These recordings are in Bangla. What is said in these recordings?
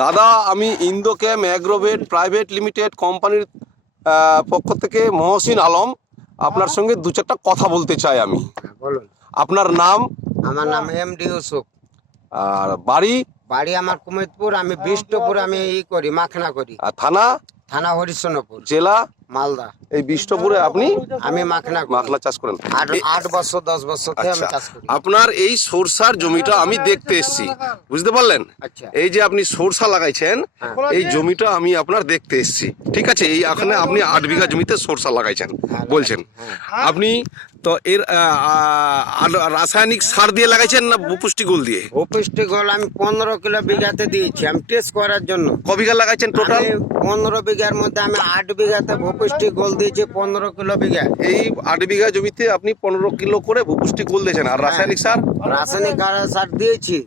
দাদা, আমি ইন্দোক্যাম অ্যাগ্রোভেট প্রাইভেট লিমিটেড কোম্পানির পক্ষ থেকে মহসিন আলম আপনার সঙ্গে দু চারটা কথা বলতে চাই আমি। বলুন। আপনার নাম? আমার নাম এমডি ইউসুফ। আর বাড়ি? বাড়ি আমার কুমিরপুর। আমি বিষ্টপুর, আমি করি মাখনা করি। আর থানা? থানা হরিশ্চন্দ্রপুর, জেলা? মালদা। এই বিষ্টপুরে আপনি আমি মাখনা চাষ করেন? 8 বছর 10 বছর থেকে আমি আচ্ছা, চাষ করি। আপনার এই সরষার জমিটা আমি দেখতে এসেছি, বুঝতে পারলেন? আচ্ছা। এই যে আপনি সরষা লাগাইছেন, এই জমিটা আমি আপনার দেখতে এসেছি, ঠিক আছে? এই এখানে আপনি 8 বিঘা জমিতে সরষা লাগাইছেন বলছেন আপনি। তো এর রাসায়নিক সার দিয়ে লাগাইছেন না ভূপুষ্টি গোল দিয়ে? ভূপুষ্টি গোল আমি 15 কিলো বিঘাতে দিয়েছি, আমি টেস্ট করার জন্য। ক বিঘা লাগাইছেন টোটাল? 15 বিঘার মধ্যে আমি 8 বিঘাতে ভূপুষ্টি গোল দিয়েছি, 15 কিলো বিঘা। এই 8 বিঘা জমিতে আপনি 15 কিলো করে ভূপুষ্টি গোল দিয়েছেন। আর রাসায়নিক সার? রাসায়নিক সার দিয়েছি।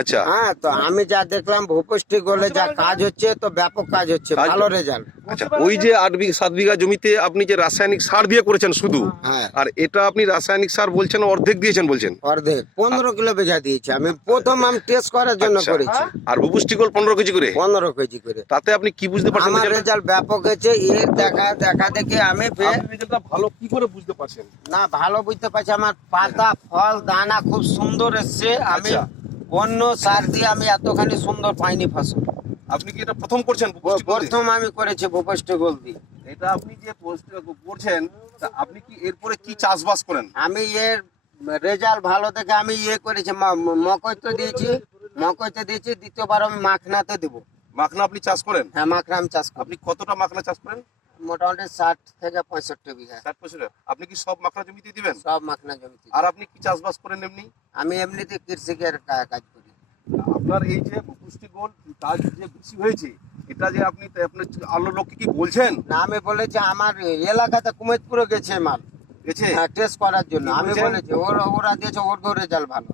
আচ্ছা, হ্যাঁ, তো আমি যা দেখলাম ভূপুষ্টি গোলে যা কাজ হচ্ছে, তো ব্যাপক কাজ হচ্ছে, ভালো রেজাল্ট। আচ্ছা, ওই যে 7 বিঘা জমিতে আপনি যে রাসায়নিক সার দিয়ে করেছেন শুধু, হ্যাঁ। আর এটা আপনি রাসায়নিক সার বলছেন অর্ধেক দিয়েছেন বলছেন? অর্ধেক 15 কিলো বিঘা দিয়েছি আমি, প্রথম আমি টেস্ট করার জন্য আচ্ছা, করেছি। আর ভূপুষ্টি গোল 15 কেজি করে? 15 কেজি করে। তাতে আপনি কি বুঝতে পারছেন? আমার রেজাল্ট ব্যাপক হয়েছে। এর দেখা দেখে আমি ভালো কি করে বুঝতে পারছেন? না, ভালো বুঝতে পারছি। আমার পাতা ফল দানা খুব সুন্দর এসছে। আমি আচ্ছা। অন্য সার দিয়ে আমি এতখানি সুন্দর পাইনি ফসল। আপনি কি এটা প্রথম করছেন ভূপুষ্টি গোল দিয়ে? প্রথম আমি করেছি ভূপুষ্টি গোল দিয়ে। এটা আপনি যে করছেন, তা আপনি কি এরপরে কি চাষবাস করেন? আমি এর রেজাল্ট ভালো দেখে আমি করেছি, মকইতে দিয়েছি। দ্বিতীয়বার আমি মাখনাতে দেবো। মাখনা আপনি চাষ করেন? হ্যাঁ, মাখনা আমি চাষ করি। আপনি কতটা মাখনা চাষ করেন? মোটামুটি 60 থেকে 65 বিঘা। 60%? আপনি কি সব মাখনা জমিতে দিবেন? সব মাখনা জমিতে। আর আপনি কি চাষবাস করেন এমনি? আমি এমনিতে কৃষিকের কাজ করি। আপনার এই যে ভূপুষ্টি গোল কাজ যে বেশি হয়েছে, এটা যে আপনি আপনার আলো লোককে কি বলছেন? না, আমি বলেছি আমার এলাকাতে কুমিরপুরে গেছে মাল, গেছে? হ্যাঁ, টেস্ট করার জন্য। কি আমি বলছেন? বলেছি ওরা দিয়েছে, ওর রেজাল্ট ভালো।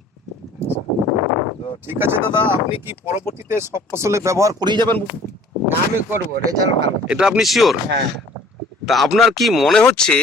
তো ঠিক আছে দাদা, আপনি কি পরবর্তীতে সব ফসলে ব্যবহার করেই যাবেন? না, আমি করবো, রেজাল্ট ভালো। এটা আপনি শিওর? হ্যাঁ। তা আপনার কি মনে হচ্ছে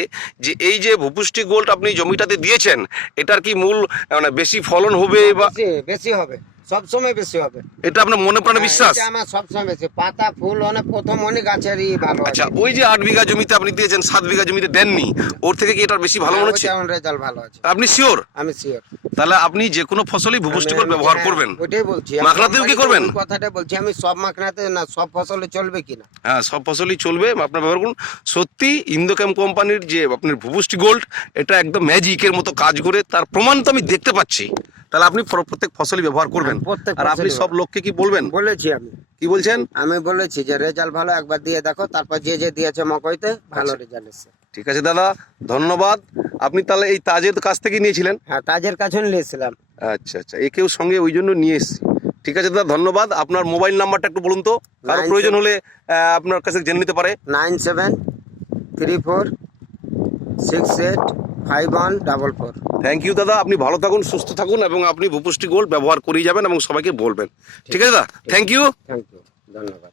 যে এই যে ভূপুষ্টি গোল্ড আপনি জমিটাতে দিয়েছেন, এটার কি মূল মানে বেশি ফলন হবে বা বেশি হবে, সবসময় বেশি হবে? এটা আপনার মনে প্রাণে বিশ্বাস? এটা আমার সবসময় বেশি। পাতা ফুল অনেক প্রথম অনেক গাছেরই ভালো। আচ্ছা, ওই যে 8 বিঘা জমিতে আপনি দিয়েছেন, 7 বিঘা জমিতে দেননি, ওর থেকে কি এটার বেশি ভালো মনে হচ্ছে? রেজাল্ট ভালো আছে। আপনি শিওর? আমি শিওর। তাহলে আপনি যে কোনো ফসলই ভূপুষ্টি গোল্ড ব্যবহার করবেন? ওইটাই বলছি। মাখনাতেও কি করবেন? কথাটা বলছি আমি, সব মাখনাতে না, সব ফসলে চলবে কিনা? হ্যাঁ, সব ফসলই চলবে, আপনার ব্যবহার করুন। সত্যি ইন্দোক্যাম কোম্পানির যে আপনার ভূপুষ্টি গোল্ড, এটা একদম ম্যাজিকের মতো কাজ করে, তার প্রমাণ তো আমি দেখতে পাচ্ছি। তাহলে আপনি প্রত্যেক ফসলই ব্যবহার করবেন। আর আপনি সব লোককে কি বলবেন? বলেছি আমি। কি বলছেন? আমি বলেছি যে রেজাল্ট ভালো, একবার দিয়ে দেখো। তারপর যে দিয়েছে মকইতে ভালো রেজাল্ট এসেছে। ঠিক আছে দাদা, ধন্যবাদ। আপনি তাহলে এই তাজের কাছ থেকে নিয়েছিলেন? হ্যাঁ, তাজের কাছে নিয়েছিলাম। আচ্ছা আচ্ছা, একেও সঙ্গে ওই জন্য নিয়ে এসেছি। ঠিক আছে দাদা, ধন্যবাদ। আপনার মোবাইল নাম্বারটা একটু বলুন তো, কারো প্রয়োজন হলে আপনার কাছে জেনে নিতে পারে। 9734685144। থ্যাংক ইউ দাদা, আপনি ভালো থাকুন, সুস্থ থাকুন, এবং আপনি ভূপুষ্টি গোল্ড ব্যবহার করেই যাবেন এবং সবাইকে বলবেন। ঠিক আছে দাদা, থ্যাংক ইউ। থ্যাংক ইউ, ধন্যবাদ।